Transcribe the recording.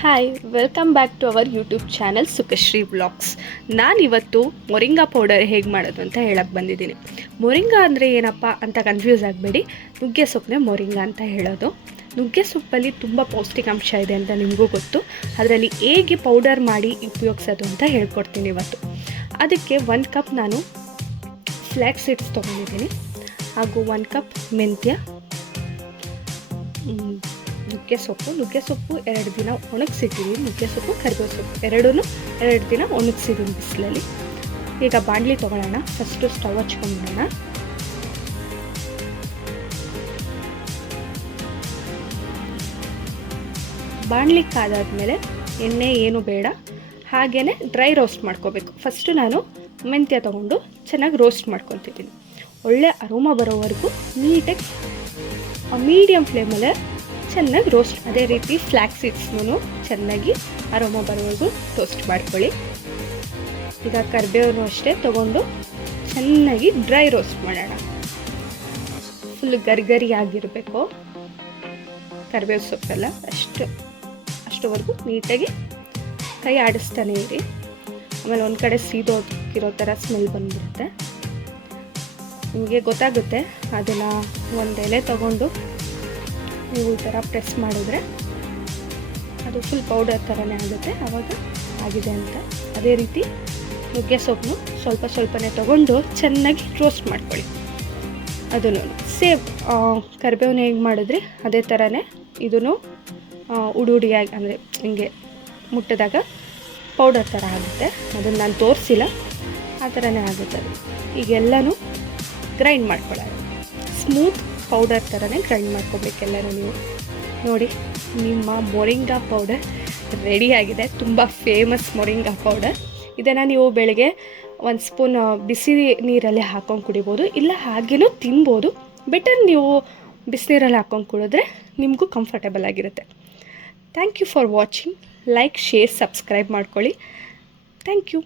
Hi welcome back to our YouTube channel Sukhashri vlogs. ನಾನಿವತ್ತು moringa powder ಹೇಗೆ ಮಾಡೋದು ಅಂತ ಹೇಳಕ್ಕೆ ಬಂದಿದ್ದೀನಿ. ಮೊರಿಂಗಾ ಅಂದರೆ ಏನಪ್ಪ ಅಂತ ಕನ್ಫ್ಯೂಸ್ ಆಗಬೇಡಿ, ನುಗ್ಗೆ ಸೊಪ್ಪನ್ನೇ ಮೊರಿಂಗಾ ಅಂತ ಹೇಳೋದು. ನುಗ್ಗೆ ಸೊಪ್ಪಲ್ಲಿ ತುಂಬ ಪೌಷ್ಟಿಕಾಂಶ ಇದೆ ಅಂತ ನಿಮಗೂ ಗೊತ್ತು. ಅದರಲ್ಲಿ ಹೇಗೆ ಪೌಡರ್ ಮಾಡಿ ಉಪಯೋಗಿಸೋದು ಅಂತ ಹೇಳ್ಕೊಡ್ತೀನಿ ಇವತ್ತು. ಅದಕ್ಕೆ 1 ಕಪ್ ನಾನು ಫ್ಲ್ಯಾಕ್ಸ್ ಸೀಡ್ಸ್ ತೊಗೊಂಡಿದ್ದೀನಿ, ಹಾಗೂ 1 ಕಪ್ ಮೆಂತ್ಯ, ನುಗ್ಗೆ ಸೊಪ್ಪು 2 ದಿನ ಒಣಗಿಸಿದ್ದೀನಿ. ನುಗ್ಗೆ ಸೊಪ್ಪು ಕರಿಬೇವು ಸೊಪ್ಪು ಎರಡೂ 2 ದಿನ ಒಣಗಿಸಿದ್ದೀನಿ ಬಿಸಿಲಲ್ಲಿ. ಈಗ ಬಾಣಲಿ ತೊಗೊಳ್ಳೋಣ. ಫಸ್ಟು ಸ್ಟವ್ ಹಚ್ಕೊಂಡ್ಬಿಡೋಣ. ಬಾಣಲಿ ಕಾದಾದ್ಮೇಲೆ ಎಣ್ಣೆ ಏನು ಬೇಡ, ಹಾಗೆಯೇ ಡ್ರೈ ರೋಸ್ಟ್ ಮಾಡ್ಕೋಬೇಕು. ಫಸ್ಟು ನಾನು ಮೆಂತ್ಯ ತೊಗೊಂಡು ಚೆನ್ನಾಗಿ ರೋಸ್ಟ್ ಮಾಡ್ಕೊತಿದ್ದೀನಿ. ಒಳ್ಳೆ ಅರೋಮಾ ಬರೋವರೆಗೂ ನೀಟಾಗಿ ಮೀಡಿಯಮ್ ಫ್ಲೇಮಲ್ಲೇ ಚೆನ್ನಾಗಿ ರೋಸ್ಟ್. ಅದೇ ರೀತಿ ಫ್ಲ್ಯಾಕ್ಸ್ ಸೀಡ್ಸ್ನೂ ಚೆನ್ನಾಗಿ ಅರೋಮಾ ಬರೋವರೆಗೂ ಟೋಸ್ಟ್ ಮಾಡ್ಕೊಳ್ಳಿ. ಈಗ ಕರಿಬೇವನ್ನು ಅಷ್ಟೇ ತೊಗೊಂಡು ಚೆನ್ನಾಗಿ ಡ್ರೈ ರೋಸ್ಟ್ ಮಾಡೋಣ. ಫುಲ್ ಗರಿ ಆಗಿರಬೇಕು ಕರಿಬೇವು ಸೊಪ್ಪೆಲ್ಲ. ಅಷ್ಟುವರೆಗೂ ನೀಟಾಗಿ ಕೈ ಆಡಿಸ್ತಾನೆ ಇರಿ. ಆಮೇಲೆ ಒಂದು ಕಡೆ ಸೀದೋಗಿರೋ ಥರ ಸ್ಮೆಲ್ ಬಂದ್ಬಿಡುತ್ತೆ. ನಿಮಗೆ ಗೊತ್ತಾಗುತ್ತೆ. ಅದನ್ನು ಒಂದು ಎಲೆ ತೊಗೊಂಡು ನೀವು ಈ ಥರ ಪ್ರೆಸ್ ಮಾಡಿದ್ರೆ ಅದು ಫುಲ್ ಪೌಡರ್ ಥರನೇ ಆಗುತ್ತೆ. ಆವಾಗ ಆಗಿದೆ ಅಂತ. ಅದೇ ರೀತಿ ನುಗ್ಗೆ ಸೊಪ್ಪನ್ನು ಸ್ವಲ್ಪನೇ ತೊಗೊಂಡು ಚೆನ್ನಾಗಿ ರೋಸ್ಟ್ ಮಾಡ್ಕೊಳ್ಳಿ. ಅದನ್ನು ಸೇಮ್ ಕರಿಬೇವನ್ನ ಹೇಗೆ ಮಾಡಿದ್ರಿ ಅದೇ ಥರನೇ ಇದನ್ನು ಉಡುಡಿಯಾಗಿ, ಅಂದರೆ ಹಿಂಗೆ ಮುಟ್ಟಿದಾಗ ಪೌಡರ್ ಥರ ಆಗುತ್ತೆ. ಅದನ್ನು ನಾನು ತೋರಿಸಿಲ್ಲ, ಆ ಥರನೇ ಆಗುತ್ತೆ ಅದು. ಈಗೆಲ್ಲನೂ ಗ್ರೈಂಡ್ ಮಾಡ್ಕೊಳ್ಳೋದು. ಸ್ಮೂತ್ ಪೌಡರ್ ಥರನೇ ಗ್ರೈಂಡ್ ಮಾಡ್ಕೋಬೇಕೆಲ್ಲನೂ. ನೀವು ನೋಡಿ, ನಿಮ್ಮ ಮೊರಿಂಗಾ ಪೌಡರ್ ರೆಡಿಯಾಗಿದೆ. ತುಂಬ ಫೇಮಸ್ ಮೊರಿಂಗಾ ಪೌಡರ್. ಇದನ್ನು ನೀವು ಬೆಳಗ್ಗೆ 1 ಸ್ಪೂನ್ ಬಿಸಿ ನೀರಲ್ಲಿ ಹಾಕ್ಕೊಂಡು ಕುಡಿಬೋದು, ಇಲ್ಲ ಹಾಗೇನೂ ತಿನ್ಬೋದು. ಬೆಟರ್ ನೀವು ಬಿಸಿನೀರಲ್ಲಿ ಹಾಕ್ಕೊಂಡು ಕುಡಿದ್ರೆ ನಿಮಗೂ ಕಂಫರ್ಟಬಲ್ ಆಗಿರುತ್ತೆ. Thank you for watching. Like, share, subscribe ಮಾಡ್ಕೊಳ್ಳಿ. Thank you.